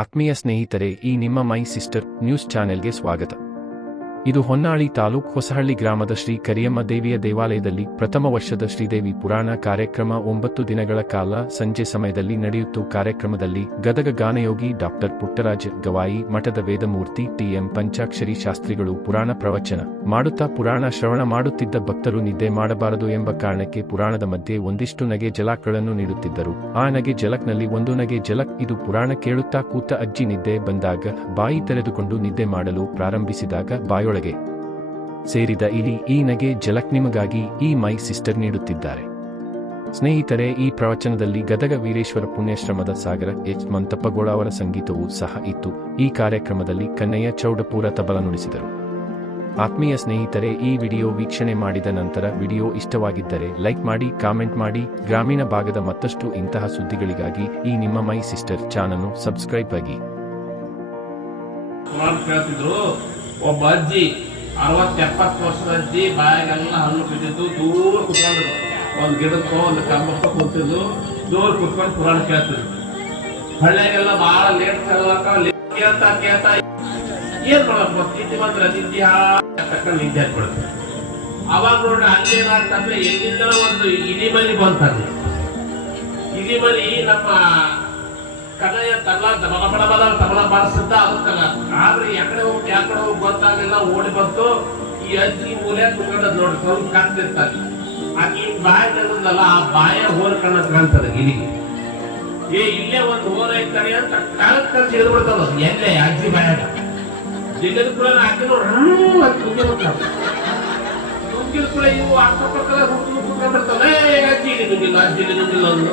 ಆತ್ಮೀಯ ಸ್ನೇಹಿತರೆ ಈ ನಿಮ್ಮ ಮೈ ಸಿಸ್ಟರ್ ನ್ಯೂಸ್ ಚಾನೆಲ್ಗೆ ಸ್ವಾಗತ. ಇದು ಹೊನ್ನಾಳಿ ತಾಲೂಕ್ ಹೊಸಹಳ್ಳಿ ಗ್ರಾಮದ ಶ್ರೀ ಕರಿಯಮ್ಮ ದೇವಿಯ ದೇವಾಲಯದಲ್ಲಿ ಪ್ರಥಮ ವರ್ಷದ ಶ್ರೀದೇವಿ ಪುರಾಣ ಕಾರ್ಯಕ್ರಮ ಒಂಬತ್ತು ದಿನಗಳ ಕಾಲ ಸಂಜೆ ಸಮಯದಲ್ಲಿ ನಡೆಯುತ್ತು. ಕಾರ್ಯಕ್ರಮದಲ್ಲಿ ಗದಗ ಗಾನಯೋಗಿ ಡಾಕ್ಟರ್ ಪುಟ್ಟರಾಜ್ ಗವಾಯಿ, ಮಠದ ವೇದಮೂರ್ತಿ ಟಿಎಂ ಪಂಚಾಕ್ಷರಿ ಶಾಸ್ತ್ರಿಗಳು ಪುರಾಣ ಪ್ರವಚನ ಮಾಡುತ್ತಾ ಪುರಾಣ ಶ್ರವಣ ಮಾಡುತ್ತಿದ್ದ ಭಕ್ತರು ನಿದ್ದೆ ಮಾಡಬಾರದು ಎಂಬ ಕಾರಣಕ್ಕೆ ಪುರಾಣದ ಮಧ್ಯೆ ಒಂದಿಷ್ಟು ನಗೆ ಜಲಕ್ಗಳನ್ನು ನೀಡುತ್ತಿದ್ದರು. ಆ ನಗೆ ಜಲಕ್ನಲ್ಲಿ ಒಂದು ನಗೆ ಜಲಕ್ ಇದು ಪುರಾಣ ಕೇಳುತ್ತಾ ಕೂತ ಅಜ್ಜಿ ನಿದ್ದೆ ಬಂದಾಗ ಬಾಯಿ ತೆರೆದುಕೊಂಡು ನಿದ್ದೆ ಮಾಡಲು ಪ್ರಾರಂಭಿಸಿದಾಗ ಬಾಯೊಳಗೆ ಸೇರಿದ ಇಲಿ ಈ ನಗೆ ಜಲಕ್ ನಿಮಗಾಗಿ ಈ ಮೈ ಸಿಸ್ಟರ್ ನೀಡುತ್ತಿದ್ದಾರೆ. ಸ್ನೇಹಿತರೆ, ಈ ಪ್ರವಚನದಲ್ಲಿ ಗದಗ ವೀರೇಶ್ವರ ಪುಣ್ಯಾಶ್ರಮದ ಸಾಗರ ಎಚ್ ಮಂತಪ್ಪಗೋಳ ಅವರ ಸಂಗೀತವೂ ಸಹ ಇತ್ತು. ಈ ಕಾರ್ಯಕ್ರಮದಲ್ಲಿ ಕನ್ನಯ್ಯ ಚೌಡಪೂರ ತಬಲ ನುಡಿಸಿದರು. ಆತ್ಮೀಯ ಸ್ನೇಹಿತರೆ, ಈ ವಿಡಿಯೋ ವೀಕ್ಷಣೆ ಮಾಡಿದ ನಂತರ ವಿಡಿಯೋ ಇಷ್ಟವಾಗಿದ್ದರೆ ಲೈಕ್ ಮಾಡಿ, ಕಾಮೆಂಟ್ ಮಾಡಿ. ಗ್ರಾಮೀಣ ಭಾಗದ ಮತ್ತಷ್ಟು ಇಂತಹ ಸುದ್ದಿಗಳಿಗಾಗಿ ಈ ನಿಮ್ಮ ಮೈ ಸಿಸ್ಟರ್ ಚಾನಲ್ ಸಬ್ಸ್ಕ್ರೈಬ್ ಆಗಿ. ಕುರಾನ್ ಕೇಳ್ತಿದ್ರು, ಒಬ್ಬ ಅಜ್ಜಿ ಅರವತ್ತೆಪ್ಪತ್ತು ವರ್ಷದ ಅಜ್ಜಿ ಬಾಯಾಗೆಲ್ಲ ಹಣ್ಣು ಬಿದ್ದಿದ್ದು, ದೂರ ಕುತ್ಕೊಂಡ್ರು. ಒಂದು ಗಿಡಕ್ಕೋ, ಒಂದು ಕಂಬಕ್ಕೋ ಕೂತಿದ್ದು, ದೂರ ಕುತ್ಕೊಂಡು ಪುರಾಣ ಕೇಳ್ತಿದ್ರು. ಹಳ್ಳಿಯಾಗೆಲ್ಲ ಬಹಳ ಲೇಟ್ ಕೇಳ್ತಾ ಕೇಳ್ತಾ ಏನ್ ಮಾಡಪ್ಪ ತಿಂಡಿ ಬಂದ್ರೆ ನಿದ್ದೆ ತಕೊಂಡು ನಿದ್ದೆ ಹಾಕ್ಬಿಡುತ್ತೆ ಅವಾಗ ನೋಡ್ರಿ ಅಲ್ಲಿ ಏನಾಗ್ತಂದ್ರೆ ಎಲ್ಲಿಂದ ಒಂದು ಇಲಿ ಮಲಿ ಇಲಿಮಲಿ ಇಲಿ ಮಲಿ ನಮ್ಮ ಕನ್ನಯ್ಯ ತಲ್ಲ ಬಡ ಬಡ ಬಡ ತಬಲ ಬಾರಿಸಿದ್ದ ಅದಕ್ಕಲ್ಲ. ಆದ್ರೆ ಯಾಕಡೆ ಹೋಗಿ ಯಾಕಡೆ ಹೋಗಿ ಗೊತ್ತಾಗಲಿಲ್ಲ ಓಡಿ ಬಂತು. ಈ ಅಜ್ಜಿ ಮೂಲೆ ತುಂಬ ನೋಡಿ, ಸ್ವಲ್ಪ ಕಾಣ್ತಿರ್ತಾರೆ ಆಕಿ ಬಾಯಿ ತೆಗೆದಲ್ಲ ಆ ಬಾಯ ಹೋರ್ ಕಣ್ಣ ಕಾಣ್ತದೆ ಗಿಲಿಗೆ ಏ, ಇಲ್ಲೇ ಒಂದು ಹೋಲ್ ಐತಾನೆ ಅಂತ ಕಾಲಕ್ಕೆ ಕಳ್ಸಿ ಹಿಡಿದು ಬಿಡ್ತದ ಅದು ಎಲ್ಲೇ ಅಜ್ಜಿ ಬಾಯಾಗ? ಜಿಲ್ಲದ ಕೂಡ ಹಾಕಿ ನೋಡಿ, ಹ್ಮ್ ಅಂತ ತುಂಬಿ ಬಿಡ್ತಾವೆ ತುಂಬಿದ ಕೂಡ ಇವು ಅಕ್ಕಪಕ್ಕದ ಹುಟ್ಟು ಕುತ್ಕೊಂಡಿರ್ತಾವೆ ಅಜ್ಜಿ ಇಲ್ಲಿ ಅಜ್ಜಿ ಇಲ್ಲಿ ನುಗ್ಗಿಲ್ಲ ಅಂದ್ರು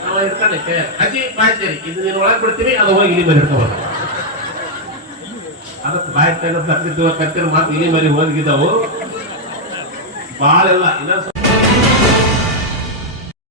ಇರ್ತಾನೆ ಕೈ ಅಜ್ಜಿ ಬಾಯ್ತೇರಿ. ಇದು ನೀನು ಒಳಗೆ ಬಿಡ್ತೀನಿ ಅದು ಹೋಗಿ ಇಲ್ಲಿ ಮರಿ ಇರ್ತಾವ ಅದಕ್ಕೆ ಬಾಯಿ ತೆಗೆದು ತಪ್ಪಿದ್ದು ಕತ್ತಿರ ಮಾತು ಇಲ್ಲಿ ಮರಿ ಹೋಗಿದ್ದವು ಬಾಳೆಲ್ಲ ಇನ್ನೊಂದು